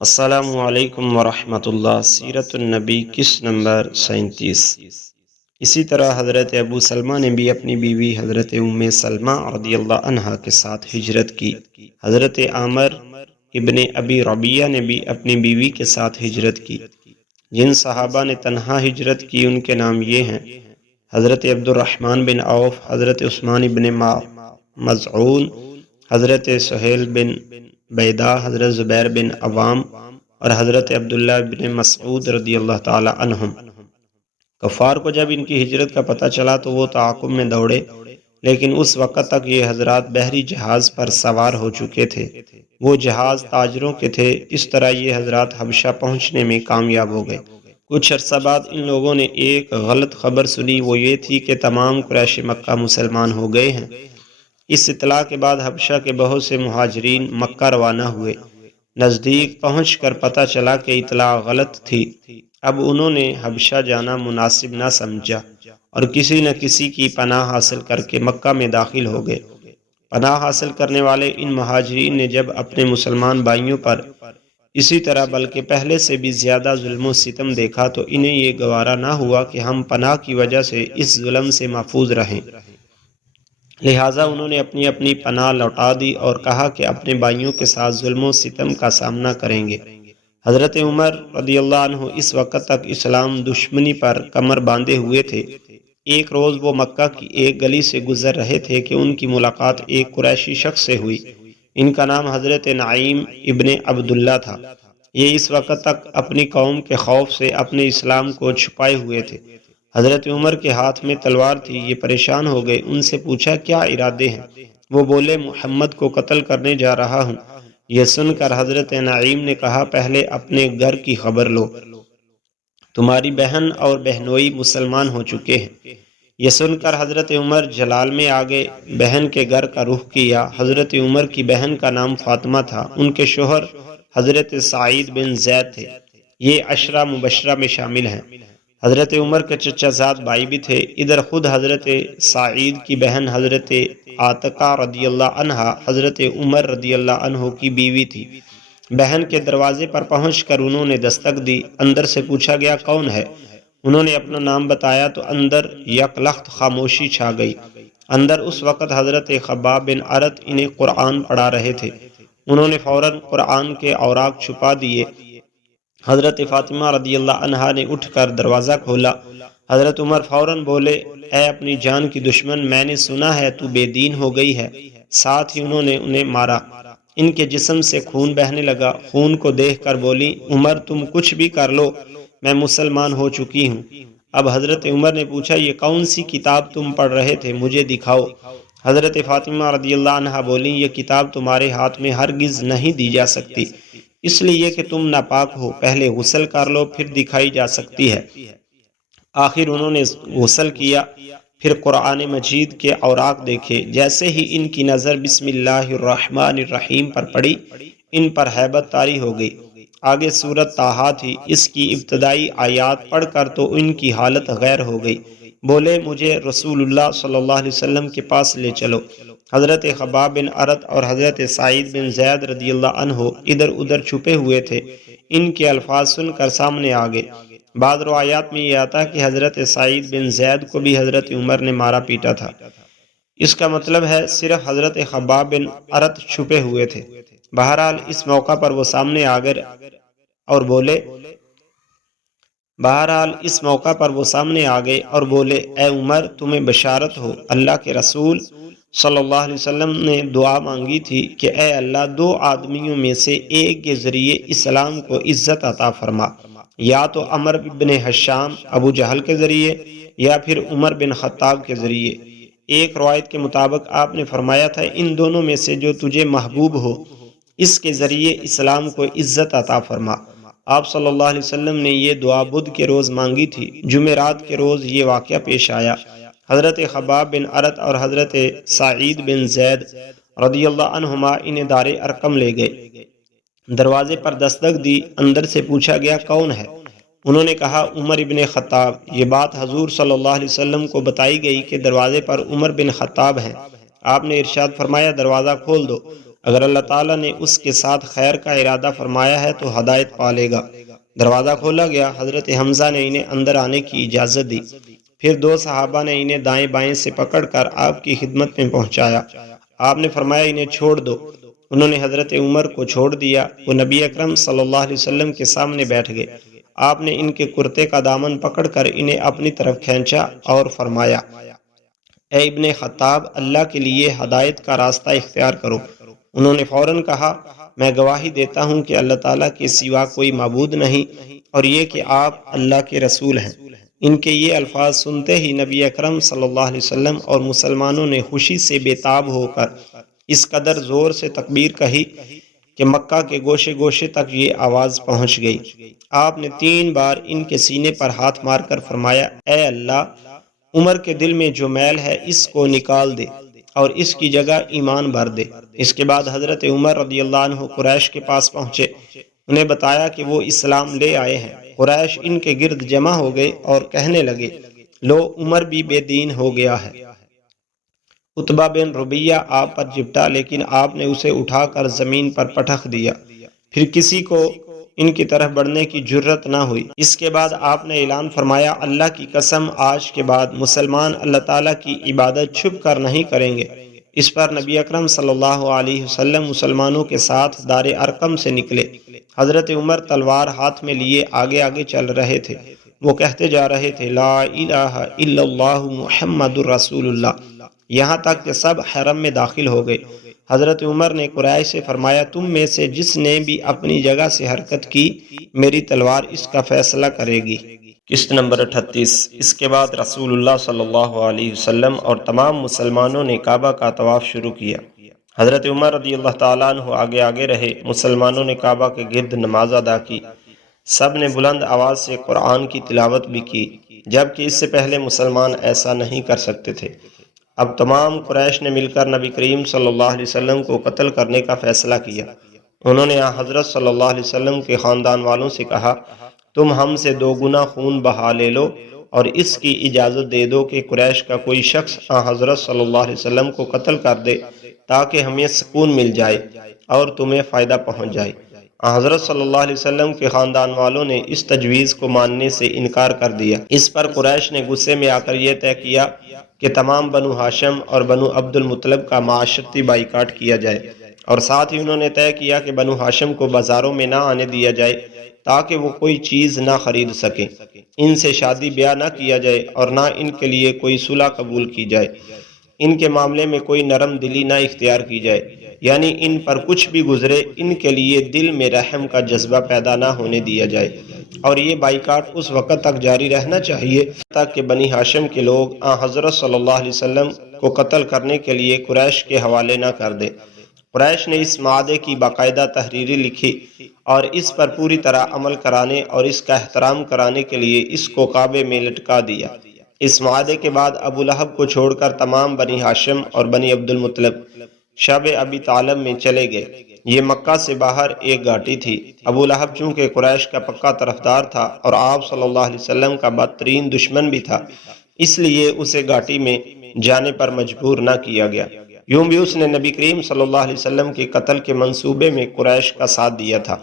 السلام علیکم ورحمۃ اللہ۔ سیرت النبی قسط نمبر 37۔ اسی طرح حضرت ابو سلمہ نے بھی اپنی بیوی حضرت ام سلمہ رضی اللہ عنہا کے ساتھ ہجرت کی۔ حضرت عامر ابن ابی ربیعہ نے بھی اپنی بیوی کے ساتھ ہجرت کی۔ جن صحابہ نے تنہا ہجرت کی ان کے نام یہ ہیں: حضرت عبد الرحمن بن عوف، حضرت عثمان بن مظعون، حضرت سہیل بن بیدہ، حضرت زبیر بن عوام اور حضرت عبداللہ بن مسعود رضی اللہ تعالی عنہم۔ کفار کو جب ان کی ہجرت کا پتہ چلا تو وہ تعاقب میں دوڑے، لیکن اس وقت تک یہ حضرات بحری جہاز پر سوار ہو چکے تھے۔ وہ جہاز تاجروں کے تھے، اس طرح یہ حضرات حبشہ پہنچنے میں کامیاب ہو گئے۔ کچھ عرصہ بعد ان لوگوں نے ایک غلط خبر سنی، وہ یہ تھی کہ تمام قریش مکہ مسلمان ہو گئے ہیں۔ اس اطلاع کے بعد حبشہ کے بہت سے مہاجرین مکہ روانہ ہوئے۔ نزدیک پہنچ کر پتہ چلا کہ اطلاع غلط تھی۔ اب انہوں نے حبشہ جانا مناسب نہ سمجھا اور کسی نہ کسی کی پناہ حاصل کر کے مکہ میں داخل ہو گئے۔ پناہ حاصل کرنے والے ان مہاجرین نے جب اپنے مسلمان بھائیوں پر اسی طرح بلکہ پہلے سے بھی زیادہ ظلم و ستم دیکھا تو انہیں یہ گوارا نہ ہوا کہ ہم پناہ کی وجہ سے اس ظلم سے محفوظ رہیں۔ لہٰذا انہوں نے اپنی اپنی پناہ لوٹا دی اور کہا کہ اپنے بھائیوں کے ساتھ ظلم و ستم کا سامنا کریں گے۔ حضرت عمر رضی اللہ عنہ اس وقت تک اسلام دشمنی پر کمر باندھے ہوئے تھے۔ ایک روز وہ مکہ کی ایک گلی سے گزر رہے تھے کہ ان کی ملاقات ایک قریشی شخص سے ہوئی۔ ان کا نام حضرت نعیم ابن عبداللہ تھا۔ یہ اس وقت تک اپنی قوم کے خوف سے اپنے اسلام کو چھپائے ہوئے تھے۔ حضرت عمر کے ہاتھ میں تلوار تھی، یہ پریشان ہو گئے۔ ان سے پوچھا کیا ارادے ہیں؟ وہ بولے محمد کو قتل کرنے جا رہا ہوں۔ یہ سن کر حضرت نعیم نے کہا پہلے اپنے گھر کی خبر لو، تمہاری بہن اور بہنوئی مسلمان ہو چکے ہیں۔ یہ سن کر حضرت عمر جلال میں آگے بہن کے گھر کا رخ کیا۔ حضرت عمر کی بہن کا نام فاطمہ تھا، ان کے شوہر حضرت سعید بن زید تھے۔ یہ عشرہ مبشرہ میں شامل ہیں۔ حضرت عمر کے چچا زاد بھائی بھی تھے۔ ادھر خود حضرت سعید کی بہن حضرت عاتقہ رضی اللہ عنہا حضرت عمر رضی اللہ عنہ کی بیوی تھی۔ بہن کے دروازے پر پہنچ کر انہوں نے دستک دی۔ اندر سے پوچھا گیا کون ہے؟ انہوں نے اپنا نام بتایا تو اندر یک لخت خاموشی چھا گئی۔ اندر اس وقت حضرت خباب بن ارت انہیں قرآن پڑھا رہے تھے۔ انہوں نے فوراً قرآن کے اوراق چھپا دیے۔ حضرت فاطمہ رضی اللہ عنہا نے اٹھ کر دروازہ کھولا۔ حضرت عمر فوراً بولے اے اپنی جان کی دشمن، میں نے سنا ہے تو بے دین ہو گئی ہے۔ ساتھ ہی انہوں نے انہیں مارا۔ ان کے جسم سے خون بہنے لگا۔ خون کو دیکھ کر بولی عمر تم کچھ بھی کر لو، میں مسلمان ہو چکی ہوں۔ اب حضرت عمر نے پوچھا یہ کون سی کتاب تم پڑھ رہے تھے، مجھے دکھاؤ۔ حضرت فاطمہ رضی اللہ عنہا بولی یہ کتاب تمہارے ہاتھ میں ہرگز نہیں دی جا سکتی، اس لیے کہ تم ناپاک ہو، پہلے غسل کر لو پھر دکھائی جا سکتی ہے۔ آخر انہوں نے غسل کیا، پھر قرآن مجید کے اوراق دیکھے۔ جیسے ہی ان کی نظر بسم اللہ الرحمن الرحیم پر پڑی، ان پر ہیبت طاری ہو گئی۔ آگے سورۃ طٰہٰ تھی، اس کی ابتدائی آیات پڑھ کر تو ان کی حالت غیر ہو گئی۔ بولے مجھے رسول اللہ صلی اللہ علیہ وسلم کے پاس لے چلو۔ حضرت خباب بن ارت اور حضرت سعید بن زید رضی اللہ عنہ ادھر ادھر چھپے ہوئے تھے۔ ان کے الفاظ سن کر سامنے آگے۔ بعض روایات میں یہ آتا ہے کہ حضرت سعید بن زید کو بھی حضرت عمر نے مارا پیٹا تھا۔ اس کا مطلب ہے صرف حضرت خباب بن ارت چھپے ہوئے تھے۔ بہرحال اس موقع پر وہ سامنے آ گئے اور بولے اے عمر تمہیں بشارت ہو، اللہ کے رسول صلی اللہ علیہ وسلم نے دعا مانگی تھی کہ اے اللہ دو آدمیوں میں سے ایک کے ذریعے اسلام کو عزت عطا فرما، یا تو عمر بن حشام ابو جہل کے ذریعے یا پھر عمر بن خطاب کے ذریعے۔ ایک روایت کے مطابق آپ نے فرمایا تھا ان دونوں میں سے جو تجھے محبوب ہو اس کے ذریعے اسلام کو عزت عطا فرما۔ آپ صلی اللہ علیہ وسلم نے یہ دعا بدھ کے روز مانگی تھی۔ جمعرات کے روز یہ واقعہ پیش آیا۔ حضرت خباب بن ارت اور حضرت سعید بن زید رضی اللہ عنہما انہیں دار ارقم لے گئے۔ دروازے پر دستک دی، اندر سے پوچھا گیا کون ہے؟ انہوں نے کہا عمر بن خطاب۔ یہ بات حضور صلی اللہ علیہ وسلم کو بتائی گئی کہ دروازے پر عمر بن خطاب ہیں۔ آپ نے ارشاد فرمایا دروازہ کھول دو۔ اگر اللہ تعالیٰ نے اس کے ساتھ خیر کا ارادہ فرمایا ہے تو ہدایت پالے گا۔ دروازہ کھولا گیا، حضرت حمزہ نے انہیں اندر آنے کی اجازت دی۔ پھر دو صحابہ نے انہیں دائیں بائیں سے پکڑ کر آپ کی خدمت میں پہنچایا۔ آپ نے فرمایا انہیں چھوڑ دو۔ انہوں نے حضرت عمر کو چھوڑ دیا۔ وہ نبی اکرم صلی اللہ علیہ وسلم کے سامنے بیٹھ گئے۔ آپ نے ان کے کرتے کا دامن پکڑ کر انہیں اپنی طرف کھینچا اور فرمایا، اے ابن خطاب، اللہ کے لیے ہدایت کا راستہ اختیار کرو۔ انہوں نے فوراً کہا، میں گواہی دیتا ہوں کہ اللہ تعالیٰ کے سوا کوئی معبود نہیں، اور یہ کہ آپ اللہ کے رسول ہیں۔ ان کے یہ الفاظ سنتے ہی نبی اکرم صلی اللہ علیہ وسلم اور مسلمانوں نے خوشی سے بے تاب ہو کر اس قدر زور سے تکبیر کہی کہ مکہ کے گوشے گوشے تک یہ آواز پہنچ گئی۔ آپ نے 3 بار ان کے سینے پر ہاتھ مار کر فرمایا، اے اللہ، عمر کے دل میں جو میل ہے اس کو نکال دے اور اس کی جگہ ایمان بھر دے۔ اس کے بعد حضرت عمر رضی اللہ عنہ قریش کے پاس پہنچے، انہیں بتایا کہ وہ اسلام لے آئے ہیں۔ قریش ان کے گرد جمع ہو گئے اور کہنے لگے، لو، عمر بھی بے دین ہو گیا ہے۔ عتبہ بن ربیہ آپ پر چپٹا، لیکن آپ نے اسے اٹھا کر زمین پر پٹخ دیا۔ پھر کسی کو ان کی طرف بڑھنے کی جرت نہ ہوئی۔ اس کے بعد آپ نے اعلان فرمایا، اللہ کی قسم، آج کے بعد مسلمان اللہ تعالیٰ کی عبادت چھپ کر نہیں کریں گے۔ اس پر نبی اکرم صلی اللہ علیہ وسلم مسلمانوں کے ساتھ دار ارقم سے نکلے۔ حضرت عمر تلوار ہاتھ میں لیے آگے آگے چل رہے تھے۔ وہ کہتے جا رہے تھے، لا الہ الا اللہ محمد الرسول اللہ، یہاں تک کہ سب حرم میں داخل ہو گئے۔ حضرت عمر نے قریش سے فرمایا، تم میں سے جس نے بھی اپنی جگہ سے حرکت کی، میری تلوار اس کا فیصلہ کرے گی۔ قسط نمبر 38۔ اس کے بعد رسول اللہ صلی اللہ علیہ وسلم اور تمام مسلمانوں نے کعبہ کا طواف شروع کیا۔ حضرت عمر رضی اللہ تعالیٰ عنہ آگے آگے رہے۔ مسلمانوں نے کعبہ کے گرد نماز ادا کی۔ سب نے بلند آواز سے قرآن کی تلاوت بھی کی، جبکہ اس سے پہلے مسلمان ایسا نہیں کر سکتے تھے۔ اب تمام قریش نے مل کر نبی کریم صلی اللہ علیہ وسلم کو قتل کرنے کا فیصلہ کیا۔ انہوں نے حضرت صلی اللہ علیہ وسلم کے خاندان والوں سے کہا، تم ہم سے 2 گنا خون بہا لے لو اور اس کی اجازت دے دو کہ قریش کا کوئی شخص حضرت صلی اللہ علیہ وسلم کو قتل کر دے، تاکہ ہمیں سکون مل جائے اور تمہیں فائدہ پہنچ جائے۔ حضرت صلی اللہ علیہ وسلم کے خاندان والوں نے اس تجویز کو ماننے سے انکار کر دیا۔ اس پر قریش نے غصے میں آ کر یہ طے کیا کہ تمام بنو ہاشم اور بنو عبد المطلب کا معاشرتی بائیکاٹ کیا جائے، اور ساتھ ہی انہوں نے طے کیا کہ بنو ہاشم کو بازاروں میں نہ آنے دیا جائے تاکہ وہ کوئی چیز نہ خرید سکیں، ان سے شادی بیاہ نہ کیا جائے اور نہ ان کے لیے کوئی صلح قبول کی جائے، ان کے معاملے میں کوئی نرم دلی نہ اختیار کی جائے، یعنی ان پر کچھ بھی گزرے ان کے لیے دل میں رحم کا جذبہ پیدا نہ ہونے دیا جائے، اور یہ بائیکاٹ اس وقت تک جاری رہنا چاہیے تاکہ کہ بنی ہاشم کے لوگ حضرت صلی اللہ علیہ وسلم کو قتل کرنے کے لیے قریش کے حوالے نہ کر دے۔ قریش نے اس معاہدے کی باقاعدہ تحریری لکھی اور اس پر پوری طرح عمل کرانے اور اس کا احترام کرانے کے لیے اس کو کعبے میں لٹکا دیا۔ اس معاہدے کے بعد ابو لہب کو چھوڑ کر تمام بنی ہاشم اور بنی عبد المطلب شب ابی طالب میں چلے گئے۔ یہ مکہ سے باہر ایک گھاٹی تھی۔ ابو لہب چونکہ قریش کا پکا طرفدار تھا اور آپ صلی اللہ علیہ وسلم کا بدترین دشمن بھی تھا، اس لیے اسے گھاٹی میں جانے پر مجبور نہ کیا گیا۔ یوں بھی اس نے نبی کریم صلی اللہ علیہ وسلم کے قتل کے منصوبے میں قریش کا ساتھ دیا تھا،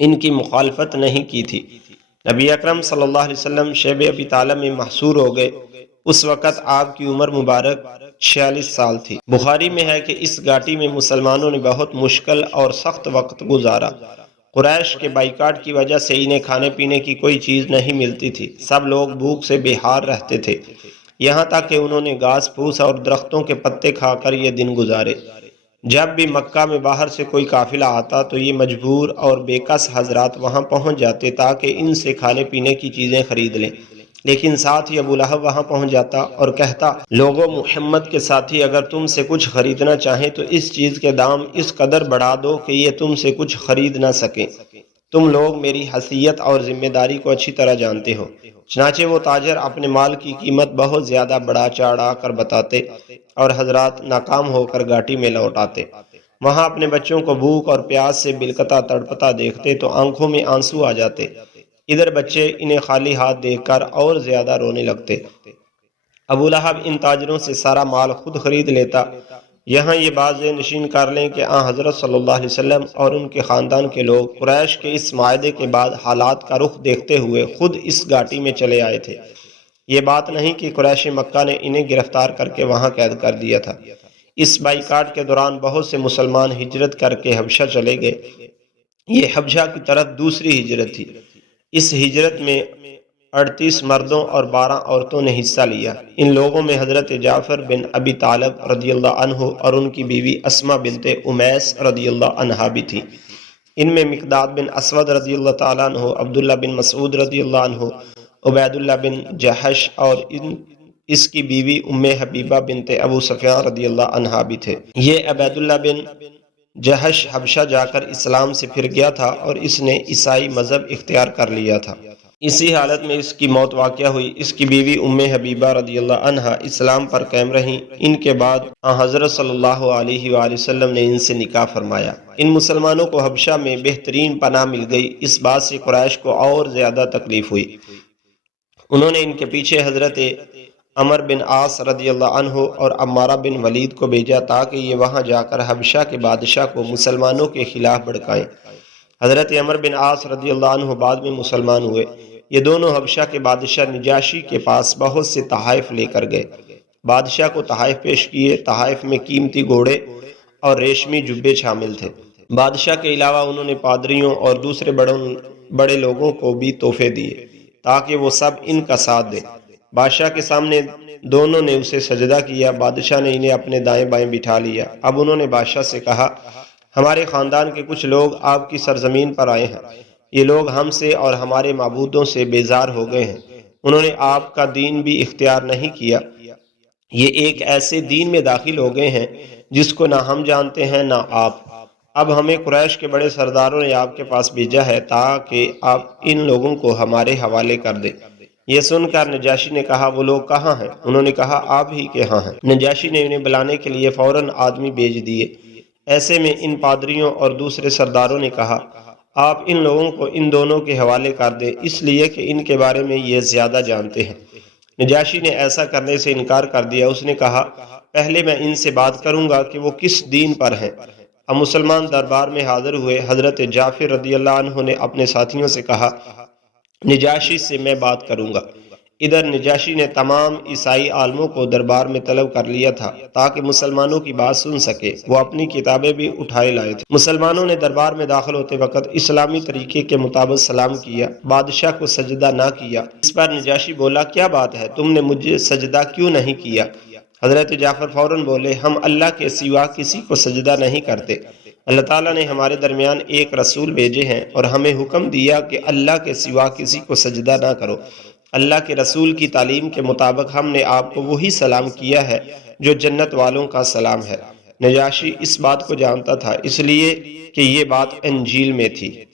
ان کی مخالفت نہیں کی تھی۔ نبی اکرم صلی اللہ علیہ وسلم شیب ابی طالب میں محصور ہو گئے۔ اس وقت آپ کی عمر مبارک 46 سال تھی۔ بخاری میں ہے کہ اس گھاٹی میں مسلمانوں نے بہت مشکل اور سخت وقت گزارا۔ قریش کے بائیکاٹ کی وجہ سے انہیں کھانے پینے کی کوئی چیز نہیں ملتی تھی۔ سب لوگ بھوک سے بے حال رہتے تھے، یہاں تک کہ انہوں نے گھاس پھوس اور درختوں کے پتے کھا کر یہ دن گزارے۔ جب بھی مکہ میں باہر سے کوئی قافلہ آتا تو یہ مجبور اور بے کس حضرات وہاں پہنچ جاتے تاکہ ان سے کھانے پینے کی چیزیں خرید لیں، لیکن ساتھ ہی ابو لہب وہاں پہنچ جاتا اور کہتا، لوگو، محمد کے ساتھی اگر تم سے کچھ خریدنا چاہیں تو اس چیز کے دام اس قدر بڑھا دو کہ یہ تم سے کچھ خرید نہ سکیں۔ تم لوگ میری حیثیت اور ذمہ داری کو اچھی طرح جانتے ہو۔ چنانچہ وہ تاجر اپنے مال کی قیمت بہت زیادہ بڑھا چڑھا کر بتاتے اور حضرات ناکام ہو کر گھاٹی میں لوٹ آتے۔ وہاں اپنے بچوں کو بھوک اور پیاس سے بالقطع تڑپتا دیکھتے تو آنکھوں میں آنسو آ جاتے۔ ادھر بچے انہیں خالی ہاتھ دیکھ کر اور زیادہ رونے لگتے۔ ابو لہب ان تاجروں سے سارا مال خود خرید لیتا یہاں یہ بات ذہن نشین کر لیں کہ حضرت صلی اللہ علیہ وسلم اور ان کے خاندان کے لوگ قریش کے اس معاہدے کے بعد حالات کا رخ دیکھتے ہوئے خود اس گھاٹی میں چلے آئے تھے۔ یہ بات نہیں کہ قریش مکہ نے انہیں گرفتار کر کے وہاں قید کر دیا تھا۔ اس بائیکاٹ کے دوران بہت سے مسلمان ہجرت کر کے حبشہ چلے گئے۔ یہ حبشہ کی طرف دوسری ہجرت تھی۔ اس ہجرت میں 38 مردوں اور 12 عورتوں نے حصہ لیا۔ ان لوگوں میں حضرت جعفر بن ابی طالب رضی اللہ عنہ اور ان کی بیوی اسماء بنت امیس رضی اللہ عنہا بھی تھی۔ ان میں مقداد بن اسود رضی اللہ تعالیٰ عنہ، عبداللہ بن مسعود رضی اللہ عنہ، عبید اللہ بن جحش اور اس کی بیوی ام حبیبہ بنت ابو سفیان رضی اللہ عنہا بھی تھے۔ یہ عبید اللہ بن جحش حبشہ جا کر اسلام سے پھر گیا تھا اور اس نے عیسائی مذہب اختیار کر لیا تھا۔ اسی حالت میں اس کی موت واقع ہوئی۔ اس کی بیوی ام حبیبہ رضی اللہ عنہا اسلام پر قائم رہیں۔ ان کے بعد حضرت صلی اللہ علیہ وآلہ وسلم نے ان سے نکاح فرمایا۔ ان مسلمانوں کو حبشہ میں بہترین پناہ مل گئی۔ اس بات سے قریش کو اور زیادہ تکلیف ہوئی۔ انہوں نے ان کے پیچھے حضرت عمر بن عاص رضی اللہ عنہ اور عمارہ بن ولید کو بھیجا تاکہ یہ وہاں جا کر حبشہ کے بادشاہ کو مسلمانوں کے خلاف بھڑکائیں۔ حضرت عمر بن عاص رضی اللہ عنہ بعد میں مسلمان ہوئے۔ یہ دونوں حبشہ کے بادشاہ نجاشی کے پاس بہت سے تحائف لے کر گئے۔ بادشاہ کو تحائف پیش کیے۔ تحائف میں قیمتی گھوڑے اور ریشمی جبے شامل تھے۔ بادشاہ کے علاوہ انہوں نے پادریوں اور دوسرے بڑے لوگوں کو بھی تحفے دیے تاکہ وہ سب ان کا ساتھ دیں۔ بادشاہ کے سامنے دونوں نے اسے سجدہ کیا۔ بادشاہ نے انہیں اپنے دائیں بائیں بٹھا لیا۔ اب انہوں نے بادشاہ سے کہا، ہمارے خاندان کے کچھ لوگ آپ کی سرزمین پر آئے ہیں۔ یہ لوگ ہم سے اور ہمارے معبودوں سے بیزار ہو گئے ہیں۔ انہوں نے آپ کا دین بھی اختیار نہیں کیا۔ یہ ایک ایسے دین میں داخل ہو گئے ہیں جس کو نہ ہم جانتے ہیں نہ آپ۔ اب ہمیں قریش کے بڑے سرداروں نے آپ کے پاس بھیجا ہے تاکہ آپ ان لوگوں کو ہمارے حوالے کر دیں۔ یہ سن کر نجاشی نے کہا، وہ لوگ کہاں ہیں؟ انہوں نے کہا، آپ ہی کے ہاں ہیں۔ نجاشی نے انہیں بلانے کے لیے فوراً آدمی بھیج دیے۔ ایسے میں ان پادریوں اور دوسرے سرداروں نے کہا، آپ ان لوگوں کو ان دونوں کے حوالے کر دیں، اس لیے کہ ان کے بارے میں یہ زیادہ جانتے ہیں۔ نجاشی نے ایسا کرنے سے انکار کر دیا۔ اس نے کہا، پہلے میں ان سے بات کروں گا کہ وہ کس دین پر ہیں۔ اب مسلمان دربار میں حاضر ہوئے۔ حضرت جعفر رضی اللہ عنہ نے اپنے ساتھیوں سے کہا، نجاشی سے میں بات کروں گا۔ ادھر نجاشی نے تمام عیسائی عالموں کو دربار میں طلب کر لیا تھا تاکہ مسلمانوں کی بات سن سکے۔ وہ اپنی کتابیں بھی اٹھائے لائے تھے۔ مسلمانوں نے دربار میں داخل ہوتے وقت اسلامی طریقے کے مطابق سلام کیا، بادشاہ کو سجدہ نہ کیا۔ اس پر نجاشی بولا، کیا بات ہے، تم نے مجھے سجدہ کیوں نہیں کیا؟ حضرت جعفر فوراً بولے، ہم اللہ کے سوا کسی کو سجدہ نہیں کرتے۔ اللہ تعالیٰ نے ہمارے درمیان ایک رسول بھیجے ہیں اور ہمیں حکم دیا کہ اللہ کے سوا کسی کو سجدہ نہ کرو۔ اللہ کے رسول کی تعلیم کے مطابق ہم نے آپ کو وہی سلام کیا ہے جو جنت والوں کا سلام ہے۔ نجاشی اس بات کو جانتا تھا، اس لیے کہ یہ بات انجیل میں تھی۔